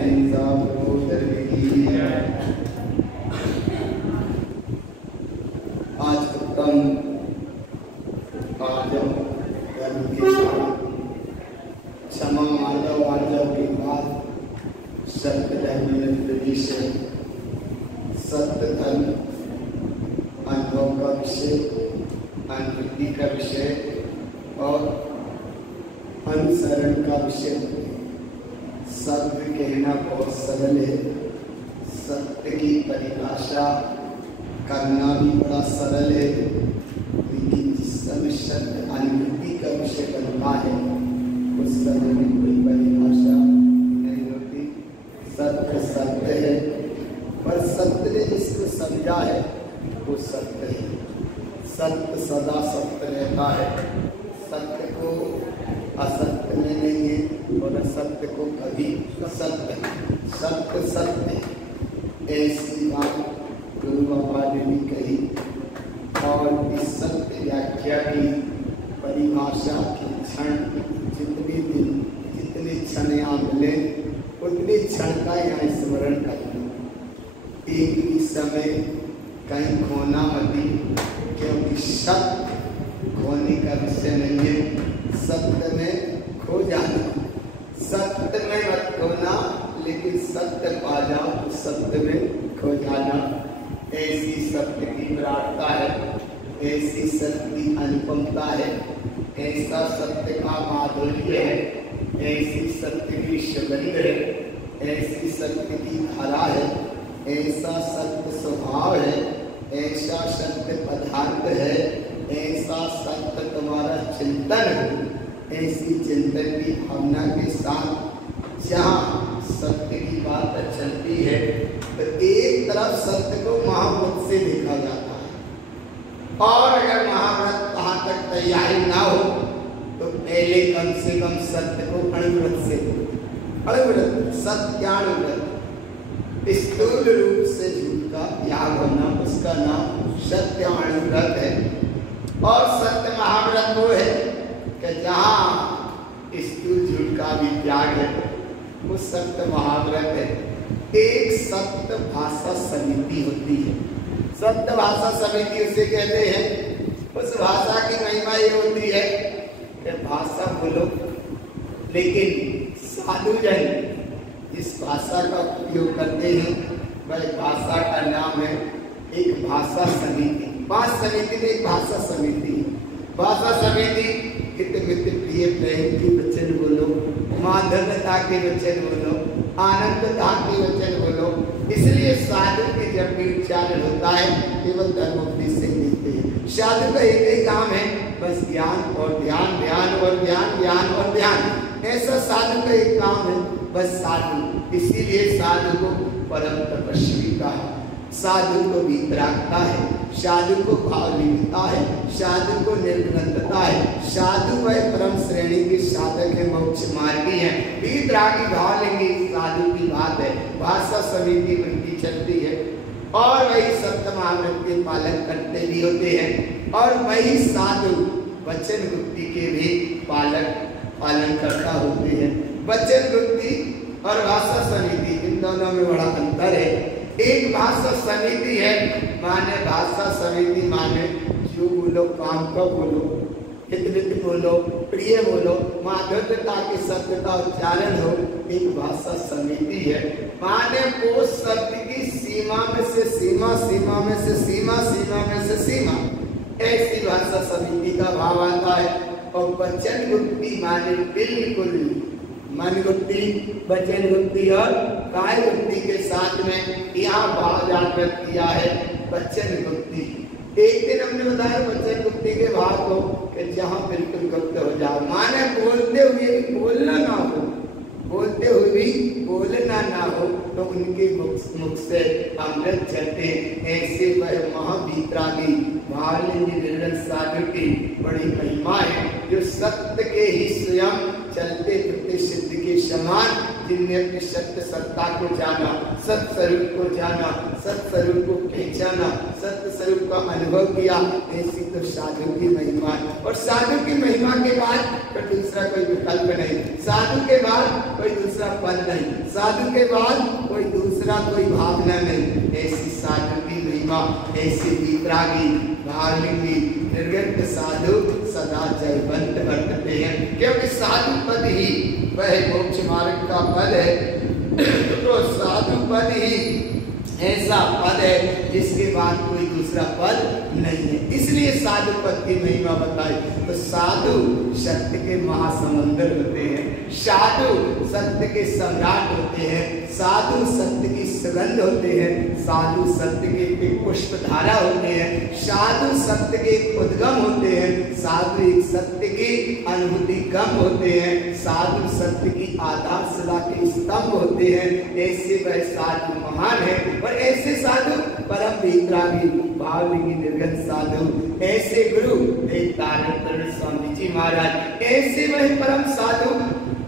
अहिंसा परमो धर्म की जय। आज उत्तम आर्जव धर्म के साथ क्षमा मार्दव आर्जव के बाद सत्य धर्म विषय, सत्य धर्म अनुभव का विषय, अनुभूति का विषय और अनुसरण का विषय। सत्य कहना बहुत सरल है, सत्य की परिभाषा करना भी बड़ा सरल है, लेकिन जिस समय सत्य अनुभूति का विषय बनता है उस समय में कोई परिभाषा नहीं होती। सत्य सत्य है, पर सत्य ने जिसको समझा है वो सत्य है। सत्य सदा सत्य रहता है, सत्य को असत्य में नहीं है और असत्य को कभी सत्य। सत्य सत्य ऐसी बात गुरु बाबा ने भी कही और इस सत्य व्याख्या की परिभाषा के क्षण जितने दिन जितने क्षण यहाँ मिले उतने क्षण का यहाँ स्मरण करना। एक ही समय कहीं खोना मती, क्योंकि सत्य खोने का विषय नहीं है, सत्य में खो जाना। सत्य में मत खोना, लेकिन सत्य पा जाओ तो सत्य में खो जाना। ऐसी सत्य की विराटता है, ऐसी सत्य की अनुपमता है, ऐसा सत्य का माधुर्य है, ऐसी सत्य की सुगंध है, ऐसी सत्य की धारा है, ऐसा सत्य स्वभाव है, ऐसा सत्य पदार्थ है, ऐसा सत्य तुम्हारा चिंतन है। ऐसी चिंतन की भावना के साथ जहाँ सत्य की बात चलती है तो एक तरफ सत्य को महाव्रत से देखा जाता है, और अगर महाव्रत वहाँ तक तैयारी ना हो तो पहले कम से कम सत्य को अणुव्रत से, अणुव्रत सत्यानुव्रत, स्थूल रूप से झूठ का त्याग होना, उसका नाम सत्यानुव्रत है। और सत्य महाव्रत वो है कि जहाँ स्थूल झूठ का भी त्याग है वो सत्य महाव्रत है। एक सत्य भाषा समिति होती है, सत्य भाषा समिति उसे कहते हैं। उस भाषा की महिमा ये होती है कि भाषा बोलो, लेकिन साधु जन इस भाषा का उपयोग करते हैं, वह भाषा का नाम है एक भाषा समिति। 5 समिति में एक भाषा समिति। भाषा समिति हित मित प्रिय प्रेम की वचन बोलो, माधुर्यता के वचन बोलो, आनंदता के वचन बोलो। इसलिए साधु के जब भी उच्चारण होता है केवल धर्मोपदेश से मिलते हैं। साधु का एक ही काम है, बस ज्ञान और ध्यान, ध्यान और ध्यान, ज्ञान और ध्यान। ऐसा साधु का एक काम है, बस साधु। इसीलिए साधु को परम तपस्वी का है, साधु को वीतरागता है, साधु को भावलीनता है, साधु को निर्गुणता है। साधु वह परम श्रेणी के साधक है, मोक्ष मार्गी है। वीतरागी भाव लेंगे, साधु की बात है। भाषा समिति उनकी चलती है और वही सत्य महाव्रत के पालन करते भी होते हैं, और वही साधु वचन गुप्ति के भी पालन करता होते हैं। वचन गुप्ति और भाषा समिति इन दोनों में बड़ा अंतर है। एक भाषा समिति है, माने भाषा समिति माने जो बोलो काम का बोलो, हित बोलो, प्रिय बोलो, माधुर्यता की सत्यता उच्चारण हो। एक भाषा समिति है, माने वो शब्द की सीमा में से सीमा, सीमा में से सीमा, सीमा में से सीमा, ऐसी भाषा समिति का भाव आता है। और वचन गुप्ति माने बिल्कुल मन गुप्ति, वचन गुप्ति और काय गुप्ति के साथ में यहाँ भाव जागृत किया है वचन गुप्ति। एक दिन हमने बताया वचन गुप्ति के भाव को कि जहाँ बिल्कुल गुप्त हो जाओ, माने बोलते हुए भी बोलना ना हो, बोलते हुए भी बोलना ना हो, तो उनके मुख से अमृत चलते। ऐसे वह महावीतरागी निर्णय साधु की बड़ी महिमा है, जो सत्य के ही स्वयं चलते प्रतिसिद्ध के समान जिनने अपने सत्य सत्ता को जाना, सत्य स्वरूप को जाना, सत्य स्वरूप को पहचाना, सत्य स्वरूप का अनुभव किया, ऐसी तो साधु की महिमा है। और साधु की महिमा के बाद तो दूसरा कोई विकल्प नहीं, साधु के बाद कोई दूसरा पद नहीं, साधु के बाद कोई दूसरा कोई भावना नहीं। ऐसी साधु की महिमा, ऐसी वितरागी भावलिंगी निर्गत साधु सदा जयवंत वर्तते हैं, क्योंकि साधु पद ही वह मोक्ष मार्ग का पद है। तो साधु पद ही ऐसा पद है जिसके बाद कोई दूसरा पद नहीं है, इसलिए साधु पद की महिमा बताई। तो साधु सत्य के महासमुंदर होते हैं, साधु सत्य के सम्राट होते हैं, साधु सत्य की सुगंध होते हैं, साधु सत्य के पुष्प धारा होते हैं, साधु सत्य के उद्गम होते हैं, साधु एक सत्य की अनुभूति गम होते हैं, साधु सत्य की आधारशिला के स्तंभ होते हैं। ऐसे वह साधु महान है और ऐसे साधु परम वितरागी भावलिंगी निर्गत साधु, ऐसे गुरु एक तारण स्वामी जी महाराज, ऐसे वह परम साधु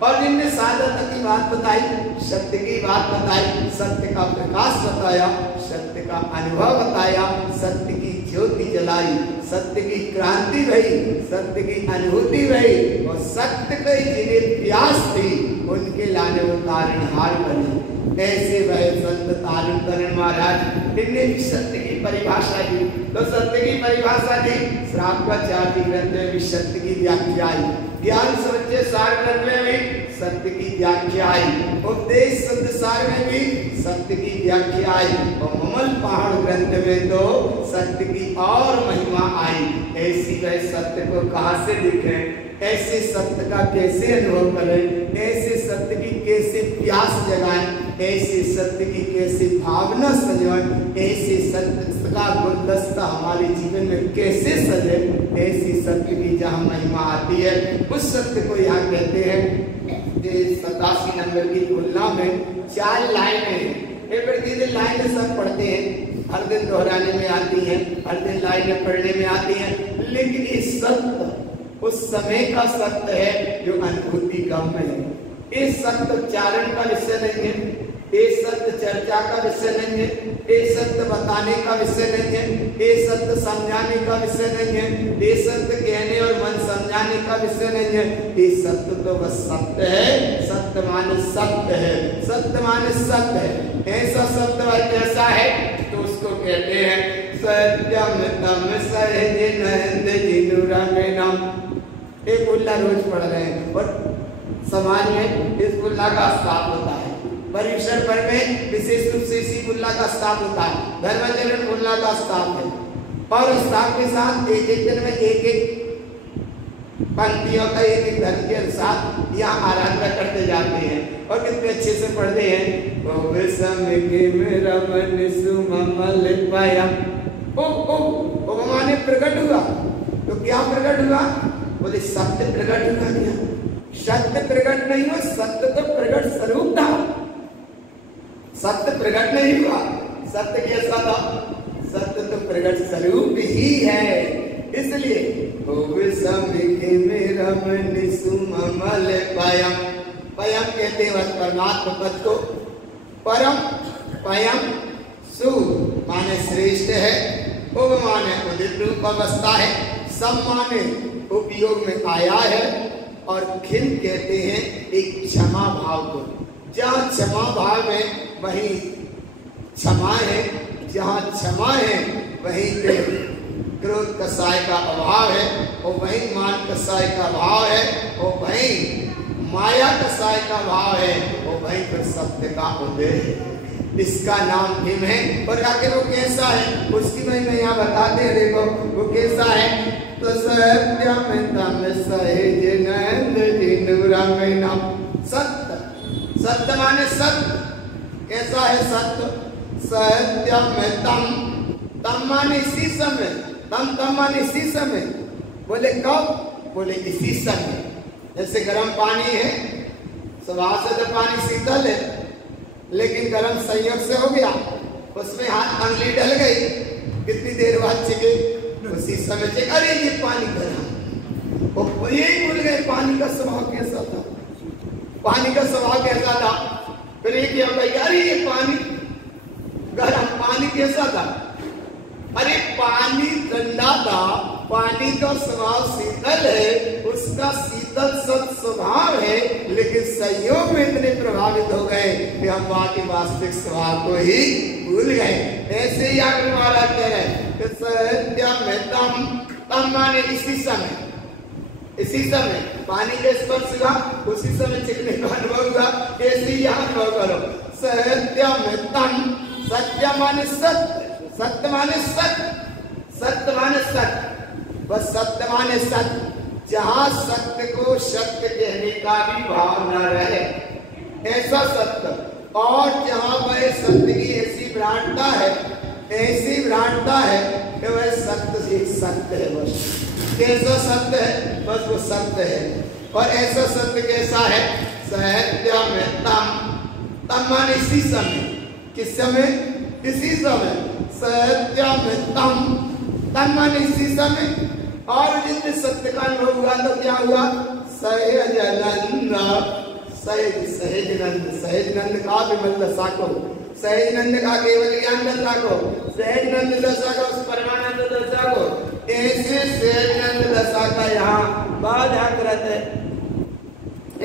और जिनने साधना की बात बताई, सत्य की बात बताई, सत्य का प्रकाश बताया, सत्य का अनुभव बताया, सत्य की ज्योति जलाई, सत्य की क्रांति भई, सत्य की अनुभूति भई और सत्य की जिन्हें प्यास थी उनके लाने वो तारणहार बने। ऐसे वह संत तारण तरण महाराज, इनने भी सत्य की परिभाषा दी। तो सत्य की परिभाषा दी, श्रावकाचार्य ग्रंथ में भी सत्य की व्याख्या आई, ज्ञान समुच्चय सार ग्रंथ में भी सत्य की व्याख्या आई, उपदेश शुद्ध सार में भी सत्य की व्याख्या आई और ममल पहाड़ ग्रंथ में तो सत्य की और महिमा आई। ऐसी वह सत्य को कहाँ से दिखें, ऐसे सत्य का कैसे अनुभव करें, ऐसे सत्य की कैसे प्यास जगाएं, ऐसे सत्य की कैसे भावना सजाएं, ऐसे सत्य का गुलदस्ता हमारे जीवन में कैसे सजे, ऐसी सत्य की जहाँ महिमा आती है उस सत्य को यहाँ कहते हैं। 87 नंबर की तुलना में 4 लाइनें प्रतिदिन लाइनें सब पढ़ते हैं, हर दिन दोहराने में आती हैं, हर दिन लाइनें पढ़ने में आती हैं, लेकिन इस सत्य उस समय का सत्य है जो अनुभूति गम में है। इस सत्य उच्चारण का विषय नहीं है, ये सत्य चर्चा का विषय नहीं है, ये सत्य बताने का विषय नहीं है, ये सत्य समझाने का विषय नहीं है, ये सत्य कहने और मन समझाने का विषय नहीं है। ये सत्य तो बस सत्य है, सत्य माने सत्य है, सत्य माने सत्य है। ऐसा सत्य वह कैसा है तो उसको कहते हैं सत्यम तम सहज नंद जिनु रंगनम। एक उल्ला रोज पढ़ रहे हैं और समाज में इस उल्ला का स्थाप होता है, परीक्षण पर में विशेष रूप से इसी उल्ला का स्थाप होता है, धर्माचरण उल्ला का स्थाप है और स्थाप के साथ एक एक दिन में एक एक पंक्तियों का एक एक धर्म के अनुसार यहाँ आराधना करते जाते हैं और कितने अच्छे से पढ़ते हैं। मेरा मन सुममल पाया, ओ माने प्रकट हुआ, तो क्या प्रकट हुआ, बोले सत्य प्रकट हुआ। क्या सत्य प्रकट नहीं हुआ, सत्य तो प्रकट स्वरूप था, सत्य प्रकट नहीं हुआ। सत्य कैसा था, सत्य तो प्रकट स्वरूप ही है। इसलिए मेरा मन सुममल पयम, पयम कहते हैं परमात्मा पद को, परम पयम सु माने श्रेष्ठ है, उप माने उदित रूप अवस्था है, सम माने उपयोग में आया है और खिल कहते हैं एक क्षमा भाव को। जहाँ क्षमा भाव है वहीं क्षमा है, जहाँ क्षमा है वहीं क्रोध कसाय का अभाव है और वहीं मान कसाय का भाव है और वहीं माया कसाय का भाव है और वहीं पर सत्य का उदय है। इसका नाम भीम है। और आखिर वो कैसा है उसकी मैं यहाँ बताते हैं, देखो वो कैसा है। तो सत्यम तम सहज नंद जिनु रंगनम, सत्य, सत्य माने सत्य, कैसा है सत्य, सत्यम तम, तम माने इसी समय, तम माने इसी समय। बोले कब, बोले इसी समय। जैसे गर्म पानी है, स्वभाव से तो पानी शीतल है, लेकिन गर्म संयोग से हो गया, उसमें हाथ अंगली डल गई, कितनी देर बाद चिके, उसी समय चिके, अरे ये पानी गर्म, यही भूल गए पानी का स्वभाव कैसा था। पानी का स्वभाव कैसा था? फिर एक क्या कहेगा, अरे ये पानी गर्म, पानी कैसा था? अरे पानी ठंडा था, पानी का स्वभाव शीतल है, उसका शीतल सत स्वभाव है, लेकिन संयोग में इतने प्रभावित हो गए कि हम वहां के वास्तविक स्वभाव को ही भूल गए। ऐसे ही आगे महाराज कह रहे हैं कि सत्यम तम, तम माने इसी समय, इसी समय पानी के स्पर्श हुआ, उसी समय चिकने का अनुभव हुआ। ऐसे ही अनुभव करो। सत्यम तम, सत्य माने सत्य, सत्य माने सत्य, सत्य माने सत्य, बस सत्य माने सत्य। जहां सत्य को सत्य कहने का भी भाव न रहे, ऐसा सत्य। और जहां वह सत्य की ऐसी भ्रांतता है, ऐसी भ्रांतता है कि वह सत्य से सत्य है। बस कैसा सत्य है? बस वो सत्य है। और ऐसा सत्य कैसा है? सत्यम तम, तम माने इसी समय। किस समय? इसी समय। सत्यम तम, तम माने इसी समय। और जिसने सत्य का अनुभव हुआ तो क्या हुआ? सहजानंद, सहज सहजनंद, सहजनंद का विमल दशा को, सहजनंद का केवल ज्ञान दशा को, सहजनंद दशा का उस परमानंद दशा को, ऐसे सहजनंद दशा का यहाँ भाव जागृत है,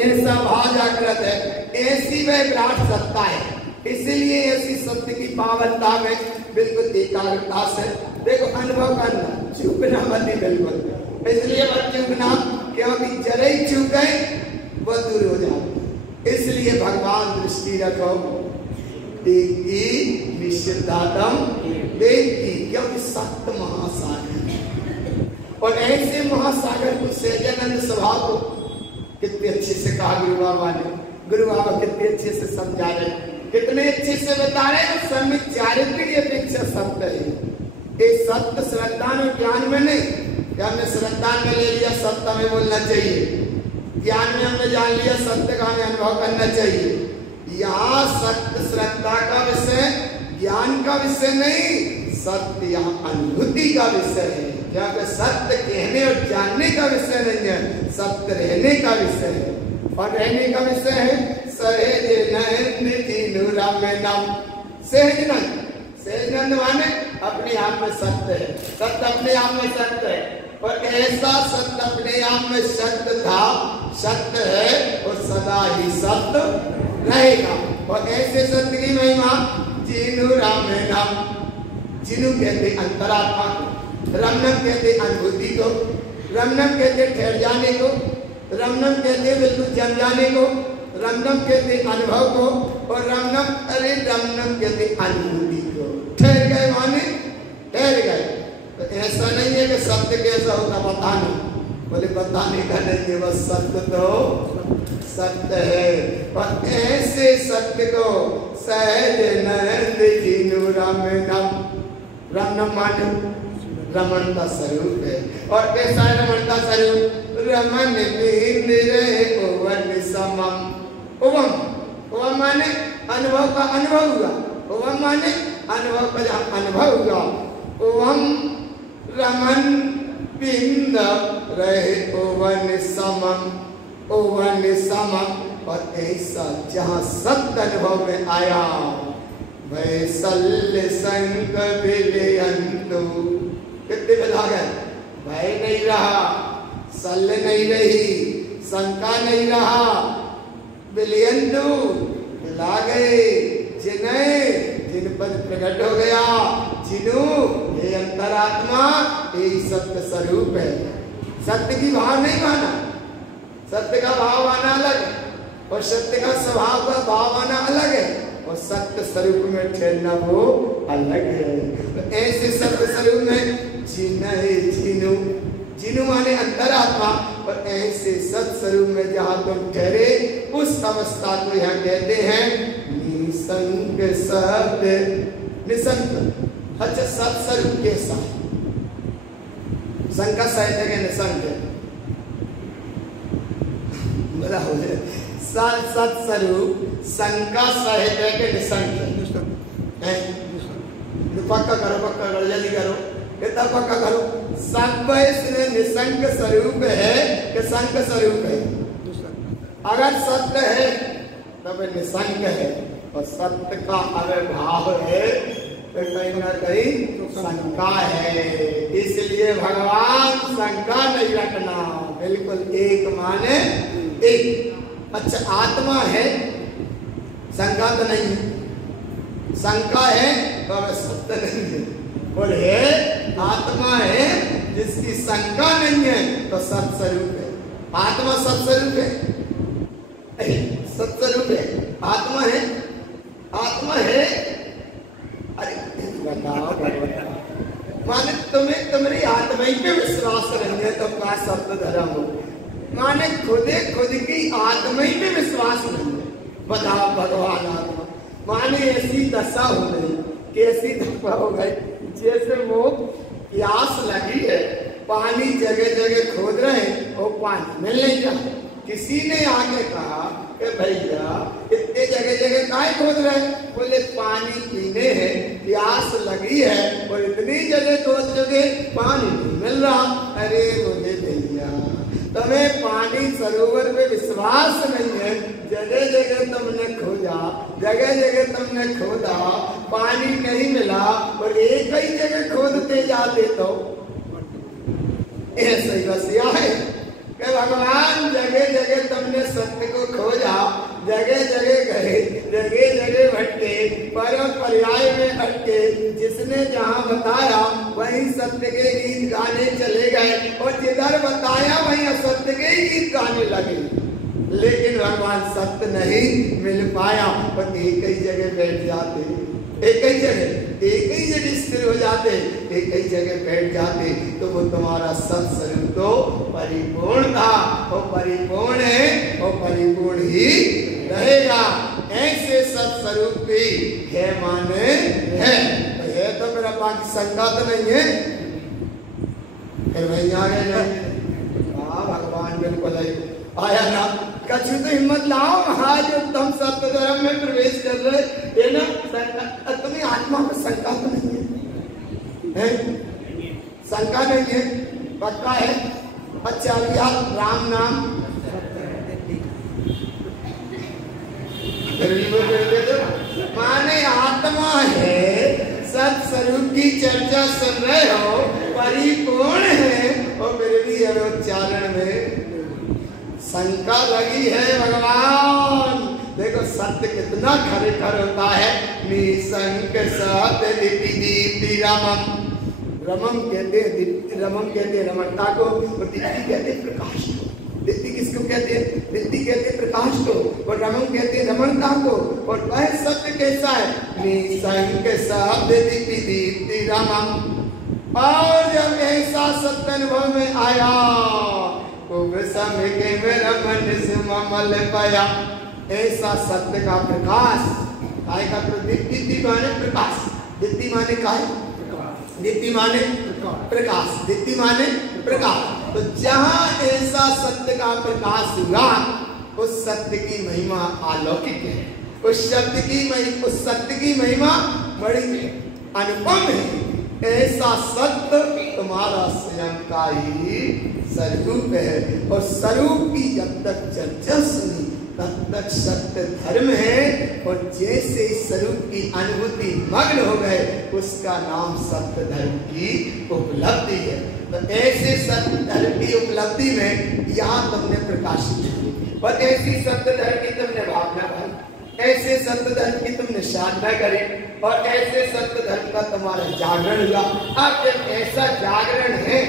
ऐसा भाव जागृत है। ऐसी वह विराट सत्ता है। इसीलिए ऐसी सत्य की पावनता में बिल्कुल एकाग्रता से देखो अनुभव करना, चूकना मत बिल्कुल। इसलिए मत चूकना, क्योंकि जरा ही चूक गए वो दूर हो जाते। इसलिए भगवान दृष्टि रखो देखी निश्चितातम देखी, क्योंकि सत्य महासागर है। और ऐसे महासागर को सहजानंद स्वभाव को कितने अच्छे से कहा गुरु बाबा ने। गुरु बाबा कितने अच्छे से समझा रहे, कितने अच्छे से बता रहे हैं। सम्यक चारित्र की अपेक्षा सत्य है। एक सत्य श्रद्धा में, ज्ञान में नहीं। हमने श्रद्धा में ले लिया, सत्य में बोलना चाहिए। ज्ञान में हमने जान लिया, सत्य का हमें अनुभव करना चाहिए। यहाँ सत्य श्रद्धा का विषय, ज्ञान का विषय नहीं, सत्य यहाँ अनुभूति का विषय है। क्योंकि सत्य कहने और जानने का विषय नहीं है, सत्य रहने का विषय है। और रहने का विषय है सहजनंद जिनु रामेणम। सहजनंद, सहजनंद माने अपने आप में सत्य है, सत्य अपने आप में सत्य है। और ऐसा सत्य अपने आप में सत्य था, सत्य है और सदा ही सत्य रहेगा। और ऐसे सत्य की महिमा जिनु रामेणम, जिनु कहते अंतरात्मा को, रमणम कहते अनुभूति को, रमणम कहते ठहर जाने को, रमणम कहते बिल्कुल जम जाने को, रमणम कहते अनुभव को, और रमणम, अरे रमणम कहते अनुभूति को। ठहर गए माने ठहर गए। तो ऐसा नहीं है कि सत्य कैसा होता पता नहीं, बोले बताने का नहीं है, बस सत्य तो सत्य है। और ऐसे सत्य को सहजनंद जिनु रामेणम, रमणम माने रमणता स्वरूप है। और कैसा है रमणता स्वरूप? रमन बिन रहे ओवन समम। ओवम, ओवम माने अनुभव का अनुभव हुआ, ओवम माने अनुभव का जहाँ अनुभव हुआ। ओवम रमन बिंद रहे ओवन समम, ओवन समम। और ऐसा जहाँ सत्य अनुभव में आया, वैसल संग विलयंतु, कितने बता गए? भय नहीं रहा, सल नहीं रही, शंका नहीं रहा, विलयंतु मिला गए, जिन्हें जिन पर प्रकट हो गया, जिनु ये अंतरात्मा यही सत्य स्वरूप है। सत्य की भाव नहीं माना, सत्य का भाव आना अलग है और सत्य का स्वभाव का भाव आना अलग है, और सत्य स्वरूप में ठहरना वो अलग है। तो ऐसे सत्य स्वरूप में जिनु, जिनु माने अंतरात्मा, और ऐसे सत्य स्वरूप में जहाँ तुम ठहरे उस अवस्था को यहाँ कहते हैं निसंग सत्य। निसंग, अच्छा सत्य स्वरूप कैसा? संग का साहित्य के निसंग है, बड़ा हो जाए। सत स्वरूप शंका साहित्य के निसंग है। पक्का करो, पक्का करो, जल्दी करो, कितना पक्का करो। सब इसमें निसंग स्वरूप है कि संग स्वरूप है? अगर सत्य है तब निसंग है, और सत्य का अविर्भाव है तो कहीं ना कहीं शंका है। इसलिए भगवान शंका नहीं रखना, बिल्कुल एक माने एक। अच्छा आत्मा है, शंका तो नहीं है, शंका है तो हमें सत्य नहीं है। बोले आत्मा है जिसकी शंका नहीं है तो सत्स्वरूप है। आत्मा सत्स्वरूप है, सत्स्वरूप है, आत्मा है, आत्मा है। अरे बताओ माने तुम्हें तुम्हारी आत्मा ही पे विश्वास नहीं है तो क्या सत्य धर्म हो? माने खुदे खुद की आत्मा ही पे विश्वास नहीं है, बताओ भगवान आत्मा। माने ऐसी दशा हो गई, कैसी दशा हो गई, जैसे वो प्यास लगी है, पानी जगह जगह खोद रहे और पानी मिल नहीं रहा। किसी ने आके कहा कि भैया इतने जगह जगह काहे खोद रहे? बोले पानी पीने है, प्यास लगी है और इतनी जगह दो जगह पानी नहीं मिल रहा। अरे बोले भैया तुम्हें पानी सरोवर पे विश्वास नहीं है, जगह जगह तुमने खोजा, जगह जगह तुमने खोदा, पानी नहीं मिला और एक ही जगह खोदते जाते तो ऐसा ही वसिया है कि भगवान जगह जगह तुमने सत्य को खोजा, जगह जगह गए, जगह जगह भटके, पर पर्याय में अटके, जिसने जहाँ बताया वहीं सत्य के गीत गाने चले गए और जिधर बताया वहीं असत्य के गीत गाने लगे। लेकिन भगवान सत्य नहीं मिल पाया और एक ही जगह बैठ जाते, एक ही जगह स्थिर हो जाते, एक ही जगह बैठ जाते, तो वो तुम्हारा सत्स्वरूप तो परिपूर्ण था, वो परिपूर्ण है और परिपूर्ण ही रहेगा। ऐसे सत्स्वरूप भी है माने है तो मेरा बाकी शंका तो नहीं है। फिर वही आगे नहीं, भगवान बिल्कुल आया ना, कछु तो हिम्मत लाओ, आज तुम सत्य धर्म में प्रवेश कर रहे है ना, तुम्हें आत्मा में शंका तो नहीं है, शंका नहीं है, पक्का है। अच्छा भैया राम नाम माने आत्मा है, सत्स्वरूप की चर्चा सुन रहे हो, परिपूर्ण है और मेरे भी उच्चारण में शंका लगी है। भगवान देखो सत्य कितना खरेखर होता है। निसंक सत्य दीप्ति दीप्ति रमम, रमम कहते हैं, रमम कहते हैं रमणता को, और दीप्ति कहते हैं प्रकाश को। दीप्ति किसको कहते हैं? दीप्ति कहते हैं प्रकाश को, और रमम कहते हैं रमणता को। और वह सत्य कैसा है? निसंक सत्य दीप्ति दीप्ति रमम। और जब ऐसा सत्य अनुभव में आया के मेरा मन मल पाया, ऐसा सत्य का प्रकाश, काय का दीप्ति माने प्रकाश, दीप्ति माने काय, दीप्ति माने प्रकाश, दीप्ति माने प्रकाश। तो जहां ऐसा सत्य का प्रकाश हुआ, उस सत्य की महिमा अलौकिक है, उस शब्द की महिमा, उस सत्य की महिमा बड़ी अनुपम है। ऐसा सत्य तुम्हारा स्वयं का ही स्वरूप है, और स्वरूप की जब तक चर्चा सुनी तब तक सत्य धर्म है। और जैसे स्वरूप की अनुभूति मग्न हो गए, उसका नाम सत्य धर्म की उपलब्धि है। तो ऐसे सत्य धर्म की उपलब्धि में यहाँ तुमने प्रकाशित की, और ऐसी सत्य धर्म की तुमने भावना भरी, ऐसे सत्य धर्म की तुमने साधना करी, और ऐसे सत्य धर्म का तुम्हारा जागरण हुआ। अब जब ऐसा जागरण है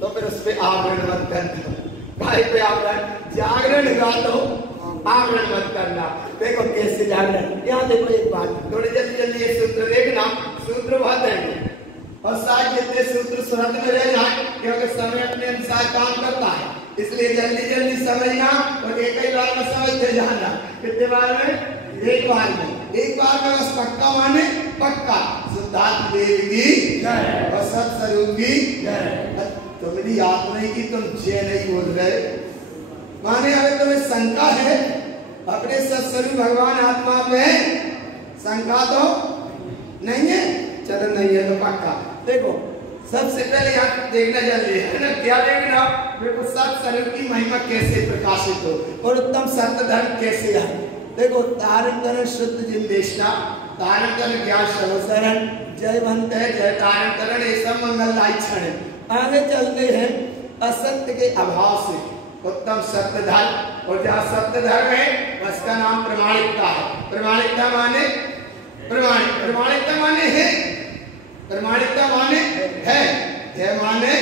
तो फिर उस पर आवरण मत करना, भाई पे आवरण, जागरण हुआ तो आवरण मत करना। देखो कैसे जागरण, यहाँ देखो एक बात, थोड़ी जल्दी जल्दी ये सूत्र देखना, सूत्र बहुत है और शायद जितने सूत्र सुरत में रह जाए, क्योंकि समय अपने अनुसार काम करता है, इसलिए जल्दी जल्दी समझना और एक ही बार में समझते जाना। कितने बार में? एक बार में, एक बार में बस पक्का माने पक्का। सिद्धार्थ देव की जय और सत्स्वरूप की जय। तुम्हारी आत्मा ही की तुम जय नहीं बोल रहे, माने अगर तुम्हें शंका है अपने सत्स्वरूप भगवान आत्मा में, शंका तो नहीं है, चलो नहीं है तो पक्का। देखो सबसे पहले यहाँ देखना चाहिए है ना, क्या देखना, देखो सत्य स्वरूप की महिमा कैसे प्रकाशित हो और उत्तम सत्य धर्म कैसे आए। देखो तारण करण शुद्ध जिन देशना, तारण करण ज्ञान सर्वशरण, जयवंत है जय तारण करण, ऐसा मंगलदायी क्षण है। आगे चलते हैं असत्य के अभाव से उत्तम सत्य धर्म, और जहाँ सत्य धर्म है उसका नाम प्रमाणिकता है। प्रमाणिकता माने प्रमाणिक, प्रमाणिकता माने है, प्रमाणिकता माने है माने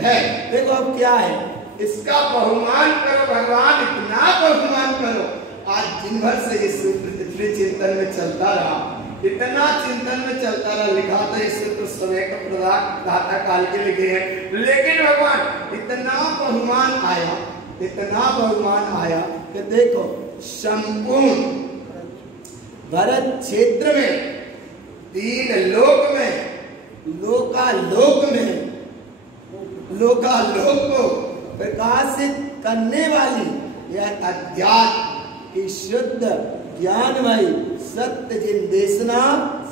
है। देखो अब क्या है, इसका बहुमान करो भगवान, इतना बहुमान करो। आज दिन भर से इस इतने चिंतन में चलता रहा, इतना चिंतन में चलता रहा, लिखा था इससे तो समय का प्रदान दाता काल के लिखे हैं, लेकिन भगवान इतना बहुमान आया, इतना बहुमान आया कि देखो संपूर्ण भरत क्षेत्र में, तीन लोक में, लोकालोक में, लोकालोक को प्रकाशित करने वाली यह अध्यात्म की शुद्ध ज्ञानमयी सत्य जिन देशना,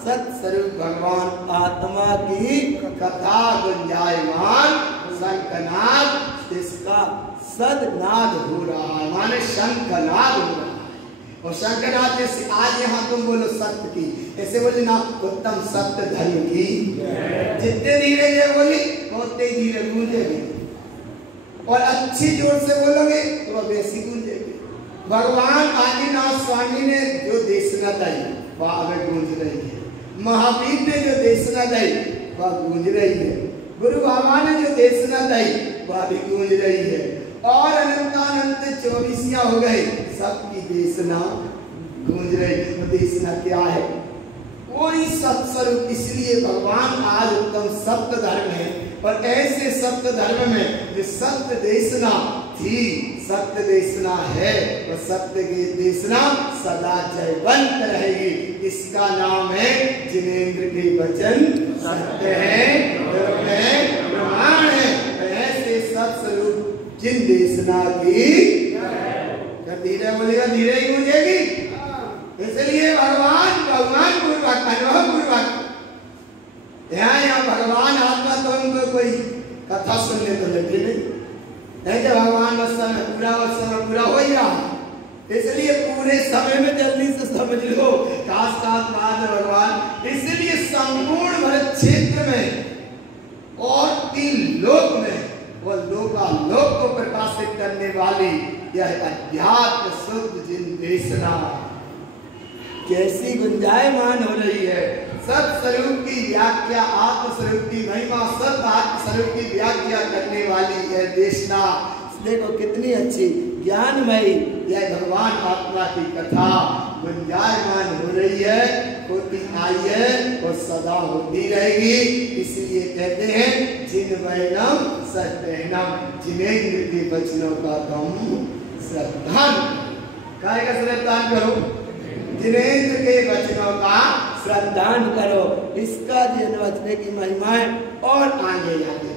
सत्य स्वरूप भगवान आत्मा की कथा गुंजायमान शंखनाद, इसका सदनाद हो रहा है, माने शंखनाद हो रहा है। और शंखनाद जैसे आज यहाँ तुम बोलो सत्य की, ऐसे बोले ना उत्तम सत्य धर्म की, जितने धीरे ये बोली उतने धीरे गूंजेगी, और अच्छी जोर से बोलोगे तो वैसी गूंजेगी। भगवान आदिनाथ स्वामी ने जो देशना दी वह हमें गूंज रही है, महावीर ने जो देशना दी वह गूंज रही है, गुरु बाबा ने जो देशना दी वह भी गूंज रही है, और अनंतानंत 24 हो गए, सबकी देशना गूंज रही है। तो देशना क्या है? वही सत्स्वरूप। इसलिए भगवान आज उत्तम सत्य धर्म है, और ऐसे सत्य धर्म में जो सत्य देशना थी, सत्य देशना है, और सत्य की देशना सदा जयवंत रहेगी। इसका नाम है जिनेंद्र के वचन सत्य है, प्रमाण है। ऐसे सत्स्वरूप जिन देशना की, धीरे बोलेगा धीरे ही गूंजेगी। इसलिए भगवान पूर्वक, अनुभव पूर्वक यहाँ भगवान आत्मा तो उनको कोई कथा सुनने तो लगे नहीं, जब भगवान पूरा हो ही रहा, इसलिए पूरे समय में जल्दी से समझ लो काश भगवान। इसलिए संपूर्ण भरत क्षेत्र में और 3 लोक में वो लोकालोक को प्रकाशित करने वाली यह अध्यात्म शुद्ध जिन देशना कैसी गुंजायमान हो रही है। सत स्वरूप की व्याख्या, आत्म स्वरूप की महिमा, सत आत्म स्वरूप की व्याख्या करने वाली यह देशना देखो कितनी अच्छी ज्ञानमयी यह भगवान आत्मा की कथा गुंजायमान हो रही है, होती आई है और सदा होती रहेगी। इसलिए कहते हैं जिन वैनम सत्यनम, जिनेंद्र के वचनों का तुम श्रद्धान, काय का श्रद्धान करो, जिनेंद्र के वचनों का श्रद्धान करो। इसका जिन वचने की महिमाएं और आगे जाके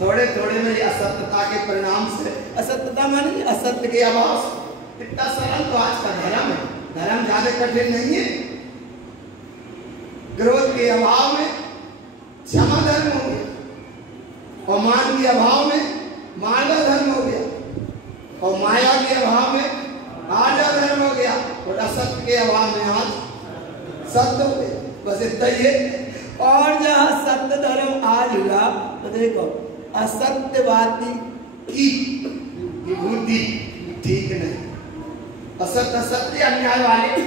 थोड़े थोड़े में असत्यता के परिणाम से, असत्यता माने असत्य के अभाव से, इतना सरल तो आज का धर्म है। धर्म ज्यादा कठिन नहीं है। क्रोध के अभाव में क्षमा धर्म हो गया, और मान के अभाव में मानव धर्म हो गया, और माया के अभाव में आजा धर्म हो गया, और असत्य के अभाव में आज सत्य हो गया। बस इतना ही है। और जहाँ सत्य धर्म आज हुआ तो देखो असत्यवादी की विभूति ठीक नहीं। असत्य अन्याय वाले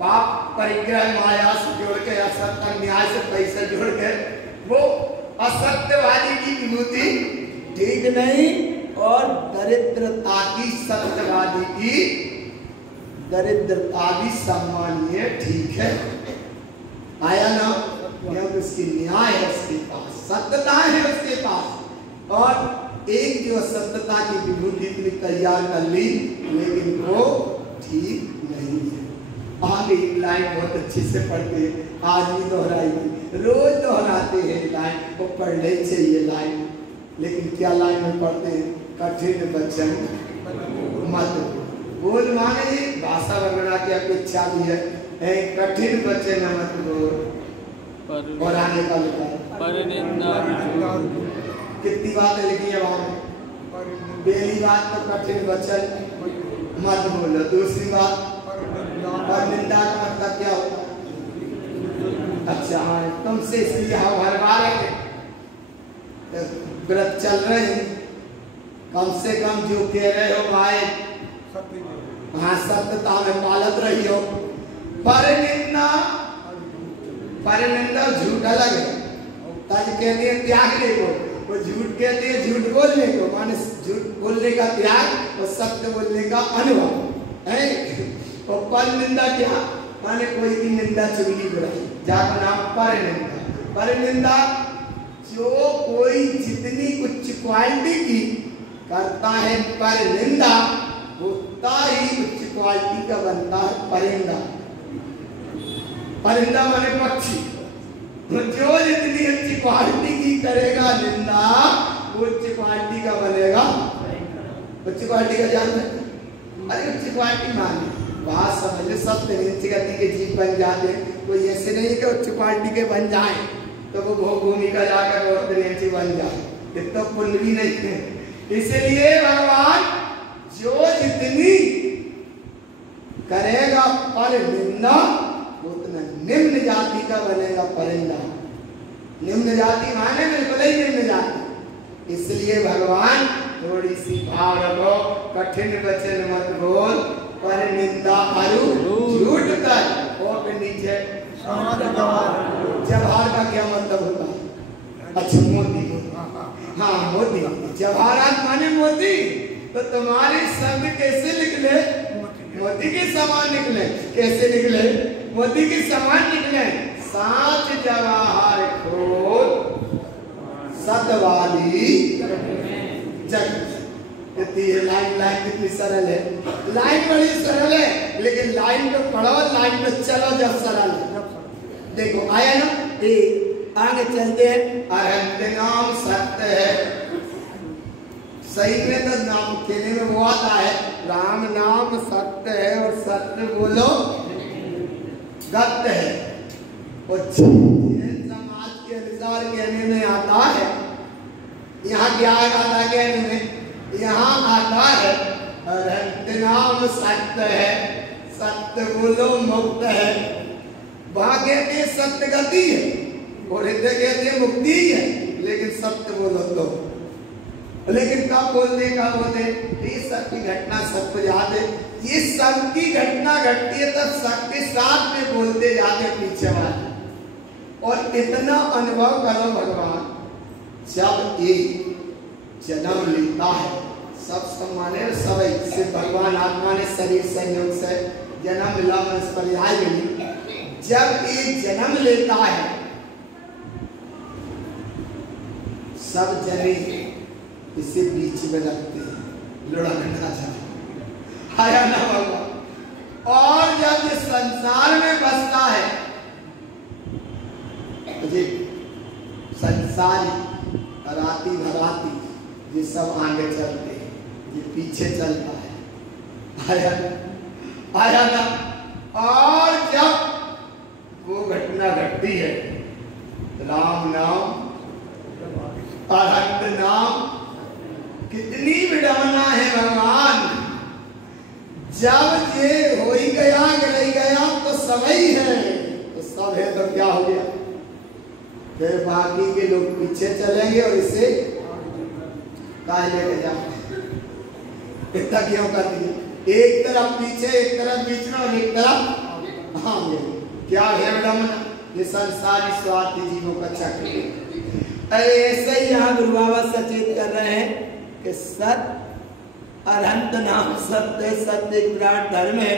पाप परिग्रह माया से जोड़ के, असत्य अन्याय से पैसा जोड़ के वो असत्यवादी की विभूति ठीक नहीं, और दरिद्रता की सत्यवादी की दरिद्रता भी सम्मानीय ठीक है। आया ना, क्योंकि उसकी न्याय है, उसके पास सत्यता है उसके पास, और एक जो सत्यता की विभूति इतनी तैयार कर ली, लेकिन वो ठीक नहीं है। आगे एक लाइन बहुत अच्छे से पढ़ते हैं, आज भी दोहराई, रोज दोहराते हैं लाइन, वो पढ़ने चाहिए लाइन, लेकिन क्या लाइन में पढ़ते हैं? कठिन वचन मत बोल, माने भाषा वगैरह की अपेक्षा भी है, कठिन वचन मत बोल, और आने का लिखा परनिंदा कितनी बातें लिखी है वहां में? पहली बात तो कठिन वचन मत बोलो। दूसरी बात परनिंदा का मतलब क्या होता है? अच्छा हाँ, तुमसे इसलिए हम हर बार व्रत चल रहे हैं, कम से कम जो कह रहे हो भाई हाँ सत्यता में पालत रही हो। परनिंदा झूठ अलग है। तज कहते हैं त्याग को, वो झूठ कहते हैं झूठ बोलने को, माने झूठ बोलने का त्याग और सत्य बोलने का अनुभव है। और परनिंदा क्या माने कोई की निंदा चुगली बुराई, जाका नाम परनिंदा। परनिंदा जो कोई जितनी उच्च क्वालिटी की करता है परनिंदा, उतना ही उच्च क्वालिटी का बनता है परिंदा। परिंदा माने पक्षी। जो जितनी अच्छी क्वालिटी की करेगा निंदा, उच्च क्वालिटी का बनेगा। उच्च क्वालिटी का जानते? अरे उच्च क्वालिटी माने बात समझ, सब नीच गति के जीव बन जाते। कोई ऐसे नहीं कि उच्च क्वालिटी के बन जाए तो वो भूमिका जाकर और नीचे बन जाए, इतना पुण्य भी नहीं है। इसलिए भगवान जो जितनी करेगा परनिंदा, उतना निम्न जाति का बनेगा परिंदा। निम्न जाति माने बिल्कुल ही निम्न जाति। इसलिए भगवान थोड़ी सी भाव रखो, कठिन वचन मत बोल, परनिंदा अरु झूठ कर। और फिर नीचे जवाहर का क्या मतलब होता है? अच्छा मोती। हाँ मोती, जवाहरात माने मोती। तो तुम्हारे शब्द कैसे निकले? मोती के समान निकले। कैसे निकले? मोती के समान निकले। साच जवाहर खोल सतवाली जग। लाइन कितनी सरल है। लाइन बड़ी सरल है, लेकिन लाइन पे पढ़ो, लाइन पे चलो जब सरल है। देखो आया ना, आगे चलते हैं। अरहंत नाम सत्य है। सही में तो नाम कहने में वो आता है, राम नाम सत्य है और सत्य बोलो गत्य है। और समाज के अनुसार कहने में आता है, यहाँ क्या आता कहने में? यहाँ आता है अरहंत नाम सत्य है, सत्य बोलो मुक्त है। वहां कहते हैं सत्य गति है और इधर कहते हैं मुक्ति है, लेकिन सत्य बोलो तो। लेकिन कब बोलते कब होते? ये सब की घटना सबको याद है। ये सब की घटना घटती है तब सबके साथ में बोलते जाते पीछे वाले। और इतना अनुभव करो भगवान, जब एक जन्म लेता है, सब सम्माने सब से भगवान आत्मा ने शरीर संयोग से जन्म मिला, पर्याय मिली। जब एक जन्म लेता है, सब जने इसे बीच में रखते हैं, लुढ़कना चाहिए। आया ना बाबा? और जब ये संसार में बसता है, तो संसारी राती भराती ये सब आगे चलते हैं, ये पीछे चलता है। आया ना? और जब वो घटना घटती है, राम नाम अरहंत नाम, कितनी विडंबना है भगवान। जब ये हो ही गया गई गया तो सब ही है, तो सब है तो क्या हो गया? फिर बाकी के लोग पीछे चलेंगे और इसे कहाँ लेके जाते? इतना क्यों कर दिया? एक तरफ पीछे, एक तरफ बीच में और एक तरफ हाँ क्या है विडंबना? ये संसारी स्वार्थी जीवों का चक्र। अरे ऐसे ही यहाँ गुरु बाबा सचेत कर रहे हैं कि सत्य अरहंत नाम सत्य, सत्य एक विराट धर्म है।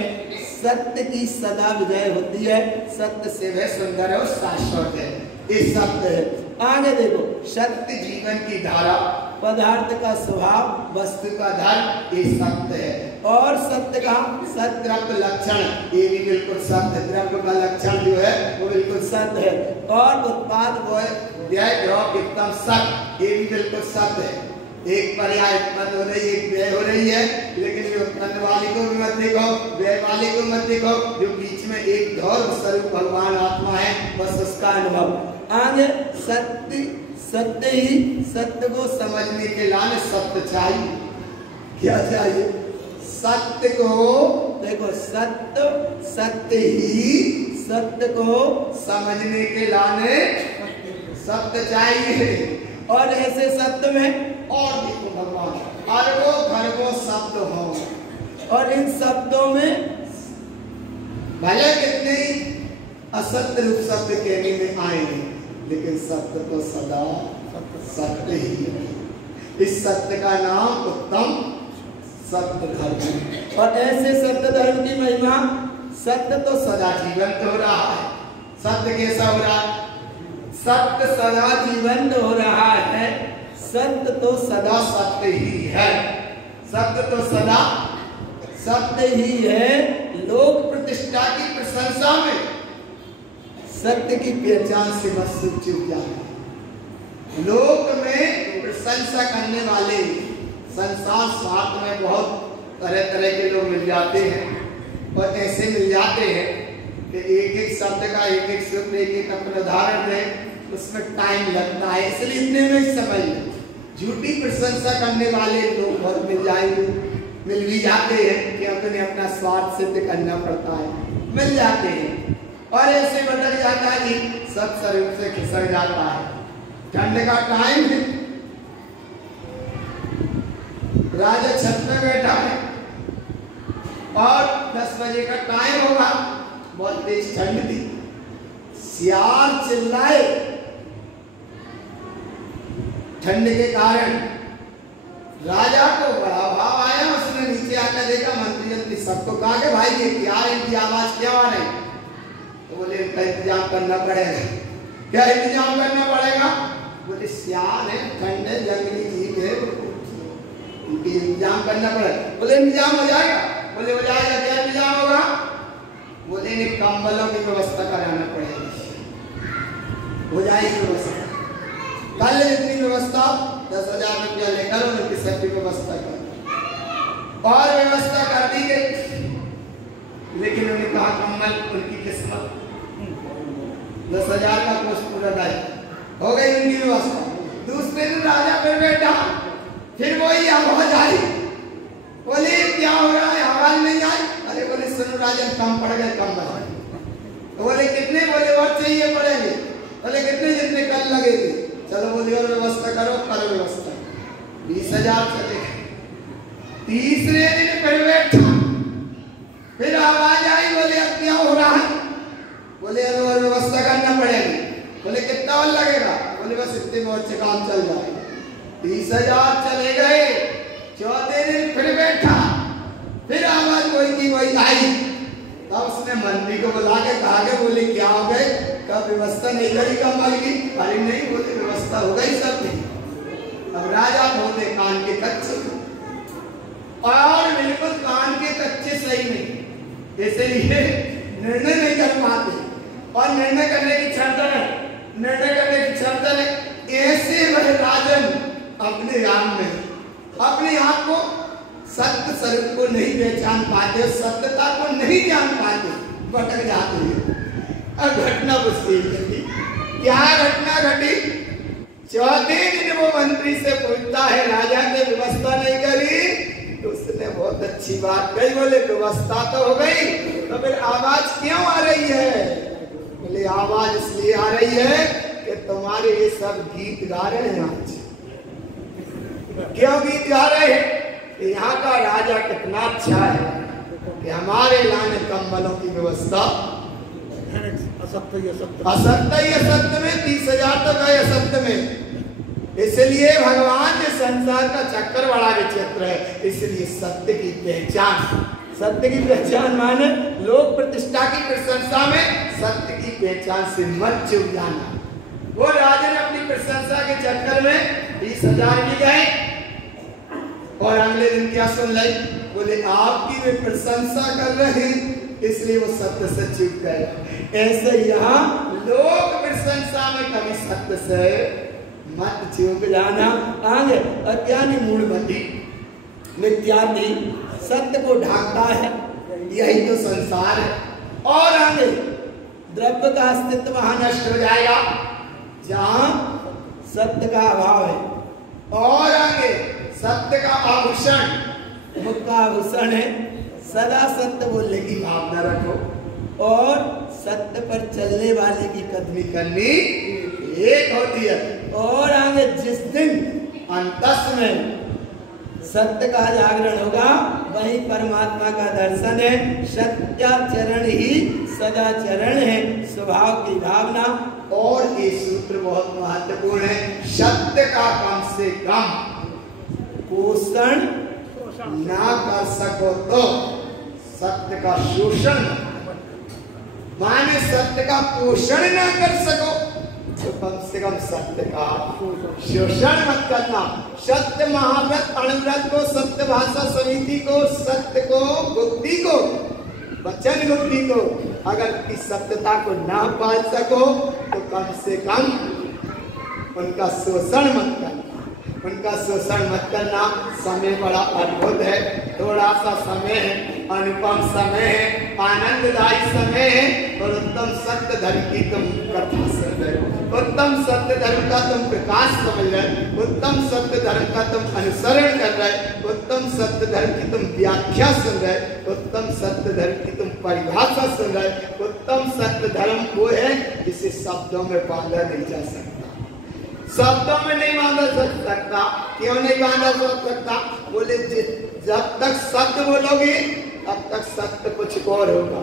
सत्य की सदा विजय होती है, सत्य से वह सुंदर है और शाश्वत है। ये सत्य है। आगे देखो, सत्य जीवन की धारा, पदार्थ का स्वभाव, वस्तु का धर्म, ये सत्य है। और सत्य का सद्द्रव्य लक्षण, ये भी बिल्कुल सत्य। द्रव्य का लक्षण जो है वो बिल्कुल सत्य है। और उत्पाद वो है व्यय द्रव्य एकदम सत्य, ये भी बिल्कुल सत्य है। एक पर्याय उत्पन्न हो रही है, एक व्यय हो रही है, लेकिन जो उत्पन्न वाली को भी मत देखो, व्यय वाली को मत देखो, जो बीच में एक गौर स्वरूप भगवान आत्मा है, बस उसका अनुभव। आगे सत्य, सत्य ही सत्य को समझने के लाने सत्य चाहिए। क्या चाहिए? सत्य को, देखो सत्य, सत्य ही सत्य को समझने के लाने सत्य चाहिए। और ऐसे सत्य में और देखो भगवान अरबों खरबों शब्द हो, और इन शब्दों में भले कितने असत्य रूप शब्द कहने में आएंगे, लेकिन सत्य तो सदा सत्य ही है। इस सत्य का नाम उत्तम सत्य धर्म है। और ऐसे सत्य धर्म की महिमा, सत्य तो सदा जीवंत हो रहा है। सत्य कैसा हो रहा है? सत्य सदा जीवंत हो रहा है। सत्य तो सदा सत्य ही है। सत्य तो सदा सत्य ही है। लोक प्रतिष्ठा की प्रशंसा में सत्य की पहचान से बस चूक जाए। लोक में प्रशंसा करने वाले संसार स्वार्थ में बहुत तरह तरह के लोग मिल जाते हैं, और ऐसे मिल जाते हैं कि एक एक शब्द का एक एक सूत्र एक एक अपना उदाहरण दे, उसमें टाइम लगता है। इसलिए इतने में ही समझ लो, झूठी प्रशंसा करने वाले लोग बहुत मिल जाएंगे, मिल भी जाते हैं कि अपने अपना स्वार्थ सिद्ध करना पड़ता है, मिल जाते हैं। और ऐसे भटक जाता है कि सब शरीर से खिसक जाता है। ठंड का टाइम है, राजा छत में बैठा है और 10 बजे का टाइम होगा, बहुत तेज ठंड थी। सियार चिल्लाए ठंड के कारण, राजा को बड़ा भाव आया। उसने नीचे आकर देखा, मंत्री जल्दी सबको कहा कि भाई ये क्या इनकी आवाज क्या आ रही? तो बोले इनका इंतजाम करना पड़ेगा। क्या इंतजाम करना पड़ेगा? बोले सियार है, ठंड है, जंगली जीव है, उनकी इंतजाम करना पड़ेगा। बोले इंतजाम हो जाएगा? बोले हो जाएगा। क्या इंतजाम होगा? बोले इन्हें कंबलों की व्यवस्था कराना पड़ेगी। हो जाएगी व्यवस्था, कल इतनी व्यवस्था 10,000 रुपया लेकर उनकी सबकी व्यवस्था कर, और व्यवस्था कर दी गई। लेकिन उन्हें कहा कम्बल उनकी किस्मत, 10,000 का कोष पूरा हो गई उनकी व्यवस्था। दूसरे दिन राजा फिर बैठा, फिर वही आवाज आई। बोले क्या हो रहा है? आवाज नहीं आई। अरे बोले सुनो राजन, कम पड़ गए कंबल। तो बोले कितने? बोले और चाहिए पड़ेंगे। बोले कितने? जितने कल लगे थे। चलो बोले और व्यवस्था करो, करो व्यवस्था। 20,000 चले। तीसरे दिन फिर बैठा, फिर आवाज आई। बोले अब क्या हो रहा है? बोले अब और व्यवस्था करना पड़ेगी। बोले कितना और लगेगा? बोले बस इतने बहुत से काम चल जाए। 30,000 चले गए। चौथे दिन फिर बैठा, फिर आवाज वही की वही आई। तब उसने मंत्री को बुला के कहा कि बोले क्या हो गए? कब व्यवस्था नहीं करी कम्बल की? अरे नहीं, बोले व्यवस्था हो गई सब नहीं। अब राजा बोले कान के कच्चे, और बिल्कुल कान के कच्चे सही नहीं, इसलिए निर्णय नहीं कर पाते। और निर्णय करने की क्षमता नहीं, निर्णय करने की क्षमता नहीं। ऐसे वह राजन अपने राम में अपने आप को सत्य स्वरूप को नहीं पहचान पाते, सत्यता को नहीं जान पाते, भटक जाते हैं। अब घटना बसती घटी। क्या घटना घटी? चौथे दिन वो मंत्री से पूछता है, राजा ने व्यवस्था नहीं करी? तो उसने बहुत अच्छी बात कही। बोले व्यवस्था तो हो गई, तो फिर आवाज क्यों आ रही है? बोले आवाज इसलिए आ रही है कि तुम्हारे ये सब गीत गा रहे हैं आज। क्यों गीत गा रहे हैं? यहाँ का राजा कितना अच्छा है कि हमारे लाने कंबलों की व्यवस्था। असत्य में 30,000 तो गए असत्य में। इसलिए भगवान के संसार का चक्कर बड़ा विचित्र है। इसलिए सत्य की पहचान, सत्य की पहचान माने लोक प्रतिष्ठा की प्रशंसा में सत्य की पहचान से मत चूक जाना। वो राजा ने अपनी प्रशंसा के चक्कर में 20,000 भी गए, और अगले दिन क्या सुन ली? बोले आपकी वे प्रशंसा कर रहे हैं, इसलिए वो सत्य से चूक गए। ऐसे यहाँ लोक प्रशंसा में कभी सत्य से मत चूक जाना। आगे अज्ञानी मूढ़मती मिथ्यादि सत्य को ढांकता है, यही तो संसार है। और आगे द्रव्य का अस्तित्व वहां नष्ट हो जाएगा, जहाँ सत्य का अभाव है। और आगे सत्य का आभूषण, मुख का आभूषण है सदा सत्य बोलने की भावना रखो और सत्य पर चलने वाले की कदमी करनी एक होती है। और आगे जिस दिन अंतस में सत्य का जागरण होगा वही परमात्मा का दर्शन है। सत्याचरण ही सदाचरण है, स्वभाव की भावना। और ये सूत्र बहुत महत्वपूर्ण है। सत्य का कम से कम पोषण ना कर सको तो सत्य का शोषण, माने सत्य का पोषण ना कर सको तो कम से कम सत्य का शोषण मत करना। सत्य महाव्रत अणुव्रत को, सत्य भाषा समिति को, सत्य को, बुद्धि को, वचन बुद्धि को अगर इस सत्यता को ना पाल सको तो कम से कम उनका शोषण मत करना, उनका शोषण मत करना। समय बड़ा अद्भुत है, थोड़ा सा समय है, अनुपम समय है, आनंददायी समय है। और उत्तम सत्य धर्म की तुम कथा सुन रहे हो, उत्तम सत्य धर्म का तुम प्रकाश समझ रहे, उत्तम सत्य धर्म का तुम अनुसरण कर रहे, उत्तम सत्य धर्म की तुम व्याख्या सुन रहे, उत्तम सत्य धर्म की तुम परिभाषा सुन रहे। उत्तम सत्य धर्म वो है जिसे शब्दों में बांधा नहीं जा सकता, शब्दों में नहीं बांधा जा सकता। क्यों नहीं बांधा जा सकता? बोले जब तक सत्य बोलोगे तब तक सत्य कुछ और होगा,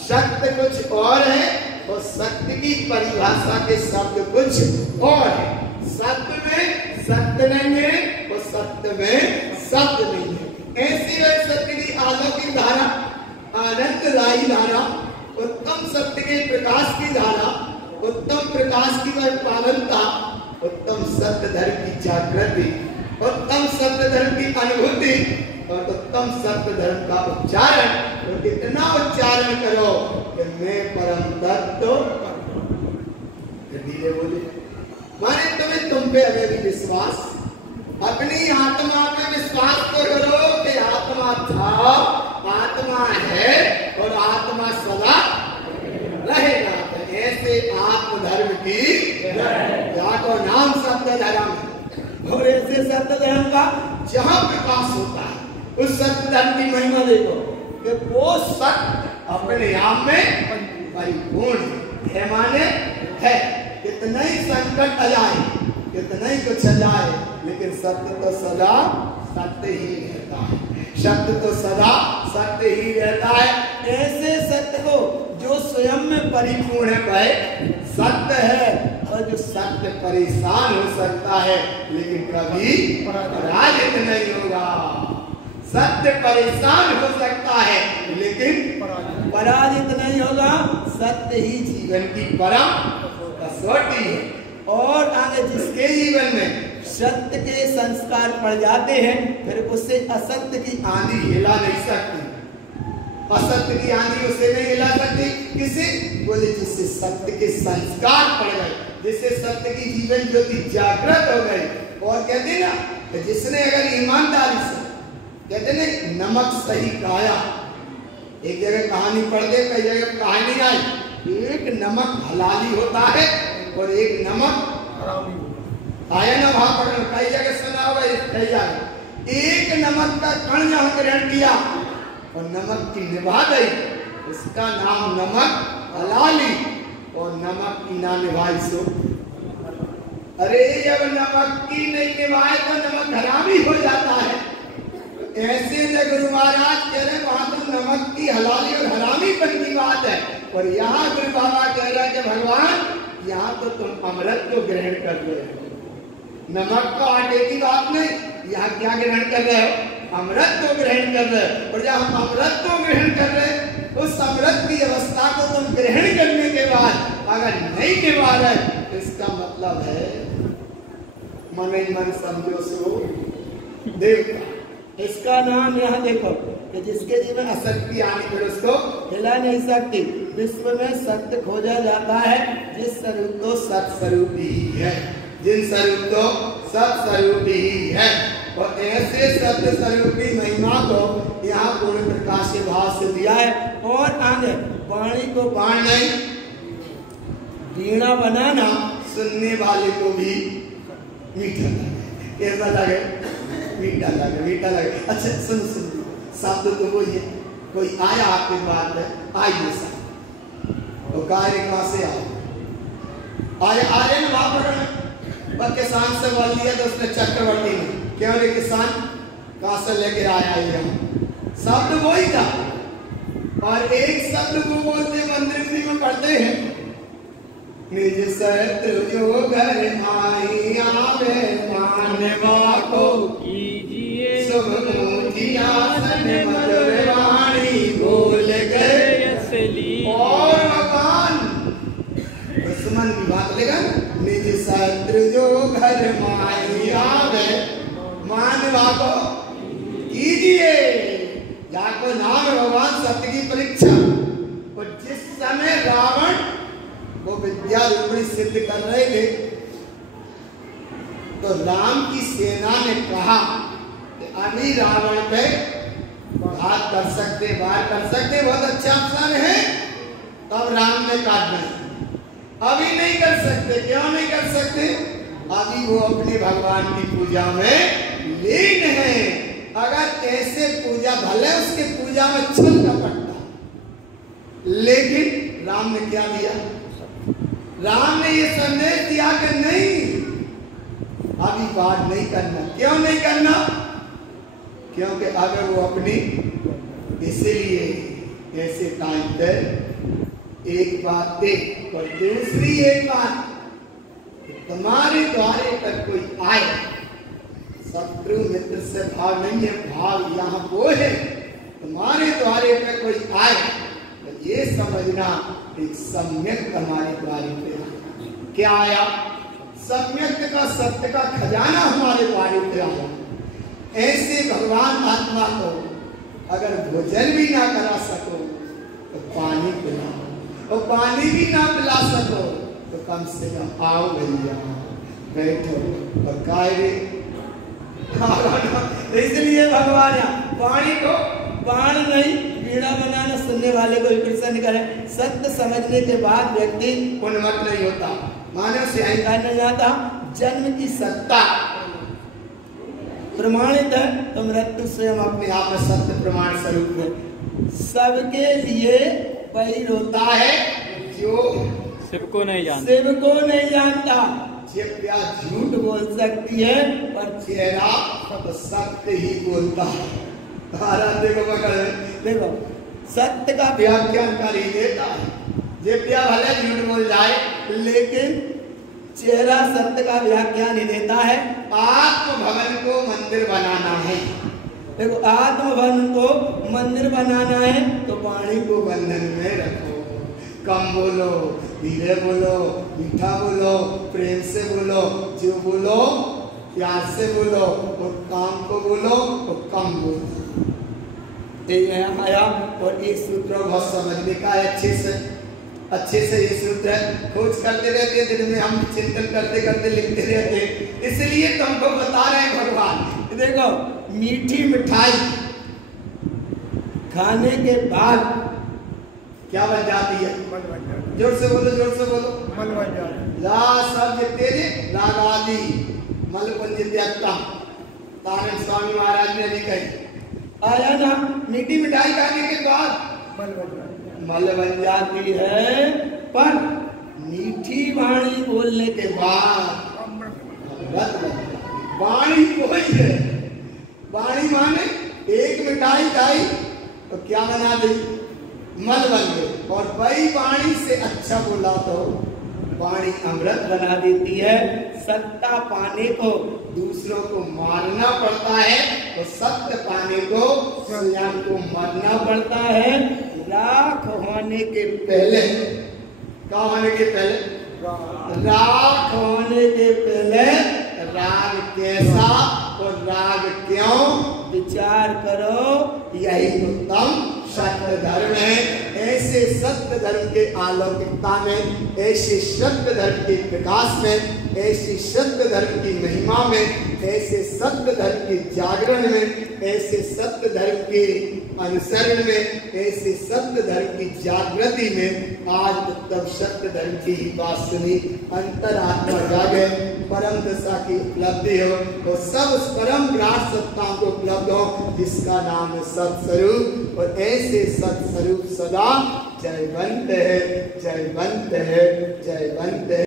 सत्य कुछ और है और सत्य की परिभाषा के शब्द कुछ और है। सत्य में सत्य नहीं है और सत्य में शब्द नहीं है। ऐसी है सत्य की आलोकिक धारा, आनंददायी धारा, उत्तम सत्य के प्रकाश की धारा, उत्तम प्रकाश की वह पावनता, उत्तम सत्य धर्म की जागृति, उत्तम सत्य धर्म की अनुभूति और उत्तम सत्य धर्म का उच्चारण। तो कितना उच्चारण करो कि मैं परम तत्व, धीरे बोले, माने तुम्हें तुम पे अगर भी विश्वास, अपनी आत्मा पे विश्वास तो करो कि आत्मा था, आत्मा है और आत्मा सदा रहेगा। ऐसे आत्मधर्म की जाको नाम सत्य धर्म। और ऐसे सत्य धर्म का जहां प्रकाश होता है उस सत्य धर्म की महिमा देखो कि वो सत्य अपने आप में परिपूर्ण है, माने है। कितना ही संकट आ जाए, कितना ही कुछ आ जाए, लेकिन सत्य तो सदा सत्य ही रहता है, सत्य तो सदा सत्य ही रहता है। ऐसे सत्य को जो स्वयं में परिपूर्ण है वह सत्य है, और जो सत्य परेशान हो सकता है लेकिन कभी पराजित नहीं होगा। सत्य परेशान हो सकता है लेकिन पराजित नहीं होगा। सत्य ही जीवन की परम कसौटी है। और आगे जिसके जीवन में सत्य के संस्कार पड़ जाते हैं फिर उसे असत्य की आंधी हिला नहीं सकती, असत्य की आंधी उसे नहीं हिला सकती। किसे? बोले जिससे सत्य के संस्कार पड़ गए, जिससे सत्य की जीवन ज्योति जागृत हो गई। और कहते ना जिसने अगर ईमानदारी से, कहते ना नमक सही खाया, एक जगह कहानी पढ़ दे, कई जगह कहानी आई, एक नमक हलाली होता है और एक नमक हरामी होता है। आया ना वहां पढ़, कई जगह सुना होगा, कई जगह एक नमक का कण जहां ग्रहण किया और नमक की निभा गई, उसका नाम नमक हलाली, और नमक की ना निभाई सो। अरे जब नमक की नहीं निभाए तो नमक हरामी हो जाता है। ऐसे जब गुरु महाराज कह रहे वहां तो नमक की हलाली और हरामीपन की बात है, और यहाँ गुरु बाबा कह रहा है कि भगवान यहाँ तो तुम अमृत को ग्रहण कर रहे हो, नमक का आटे की बात नहीं। यहाँ क्या ग्रहण कर रहे हो? अमृत को ग्रहण कर रहे हो। और जब हम अमृत को ग्रहण कर रहे हैं उस अमृत की अवस्था को तुम ग्रहण करने के बाद अगर नहीं निभा रहे, इसका मतलब है मन ही मन समझो सो देवता। इसका नाम यहाँ देखो कि जिसके जीवन असक्ति आनी फिर उसको हिला नहीं सकती। विश्व में सत्य खोजा जाता है जिस स्वरूप को सत्स्वरूप ही है, जिन स्वरूप को सत्स्वरूप ही है। और ऐसे सत्य स्वरूप की महिमा को यहाँ पूर्ण प्रकाश के भाव से दिया है। और आगे वाणी को बाण नहीं, वीणा बनाना सुनने वाले को भी मीठा लगे। कैसा लगे? मीठा लगे, मीठा लगे। अच्छा सुन शब्द तो वही है। कोई आया आपके द्वार पे, आइए साहब, तो कार्य कहाँ से आए? आर्यन वहां किसान से बोल लिया तो उसने चक्रवर्ती ने, क्यों रे किसान कहाँ से लेके आया यहाँ? शब्द वही था। और एक शब्द को बोलते मंदिर में पढ़ते हैं, निज शत्रु जो घर आई आवे मानवा को कीजिए शुभ मुखियासन मधुर वाणी बोल गए असली। और भगवान दुश्मन की बात लेकर निज शत्रु जो घर आई आवे मानवा को कीजिए, जाको नाम भगवान सत्य की परीक्षा। और जिस समय रावण वो विद्या रूपी सिद्ध कर रहे थे तो राम की सेना ने कहा कि अभी रावण पे घात कर सकते, वार कर सकते, बहुत अच्छा अवसर है। तब राम ने काट दिया, अभी नहीं कर सकते। क्यों नहीं कर सकते? अभी वो अपने भगवान की पूजा में लीन है। अगर ऐसे पूजा, भले उसके पूजा में छल कपट था, लेकिन राम ने क्या दिया? राम ने ये संदेश दिया कि नहीं, अभी बात नहीं करना। क्यों नहीं करना? क्योंकि अगर वो अपनी, इसलिए ऐसे टाइम पर एक बात एक और दूसरी एक बात, तुम्हारे द्वारे पर कोई आए, शत्रु मित्र से भाव नहीं है, भाव यहाँ वो है। तुम्हारे द्वारे पर कोई आए तो ये समझना एक सम्यक हमारे द्वारे पे आया। क्या आया? सम्यक का, सत्य का खजाना हमारे द्वारे पे आया। ऐसे भगवान आत्मा को अगर भोजन भी ना करा सको तो पानी पिलाओ, और पानी भी ना पिला सको तो कम से कम आओ भैया बैठो और कायरे। इसलिए भगवान पानी को बाण नहीं पीड़ा बनाना, सुनने वाले को भी प्रसन्न करे। सत्य समझने के बाद व्यक्ति उन्मत्त नहीं होता, मानव से अहंकार नहीं आता। जन्म की सत्ता प्रमाणित है तो मृत्यु स्वयं अपने आप में सत्य प्रमाण स्वरूप है। सबके लिए वही रोता है जो शिव को नहीं जानता। शिव को नहीं जानता। जिह्वा झूठ बोल सकती है पर चेहरा तो सत्य ही बोलता है। देखो सत्य का व्याख्यान कर ही देता है। जिह्वा भले झूठ बोल जाए लेकिन चेहरा सत्य का व्याख्यान ही देता है। आत्म भवन को मंदिर बनाना है। देखो आत्म भवन को मंदिर बनाना है तो वाणी को बंधन में रखो। कम बोलो, धीरे बोलो, मीठा बोलो, प्रेम से बोलो, जो बोलो प्यार से बोलो, और काम को बोलो और कम बोलो। आया और एक सूत्र बहुत समझने का है, अच्छे से ये सूत्र खोज करते रहते हैं, दिन में हम चिंतन करते करते लिखते रहते हैं। इसलिए तुमको बता रहे हैं भगवान। देखो मीठी मिठाई खाने के बाद क्या बन जाती है? जोर से बोलो, जोर से बोलो। मल बन जाती। ला सब तेरे रागादि मल पंजित्यात्ता। तारण स्वामी महाराज ने भी कही आया ना, मीठी मिठाई खाने के बाद मल बन जाती है, पर मीठी वाणी बोलने के बाद वाणी वही है। वाणी माने एक मिठाई खाई तो क्या बना दी? मल बन गई। और वही वाणी से अच्छा बोला तो वाणी अमृत बना देती है। सत्ता पाने को दूसरों को मारना पड़ता है, तो सत्य पाने को स्वयं को मरना पड़ता है। राख होने के पहले, क्या होने के पहले? राख होने के पहले राग कैसा और राग क्यों विचार करो, यही उत्तम सत्य धर्म है। ऐसे सत्य धर्म के अलौकिकता में, ऐसे सत्य धर्म के विकास में, ऐसे सत्य धर्म की महिमा में, ऐसे सत्य धर्म के जागरण में, ऐसे सत्य धर्म के अनुसरण में, ऐसे सत्य धर्म की जागृति में आज उत्तम सत्य धर्म की ही बात सुनी, अंतरात्मा जागे, परम दशा की उपलब्धि हो और सब उस परम ग्रास सत्ताओं को उपलब्ध हो जिसका नाम है सत्स्वरूप। और ऐसे सत्स्वरूप सदा जयवंत है, जयवंत है, जयवंत है।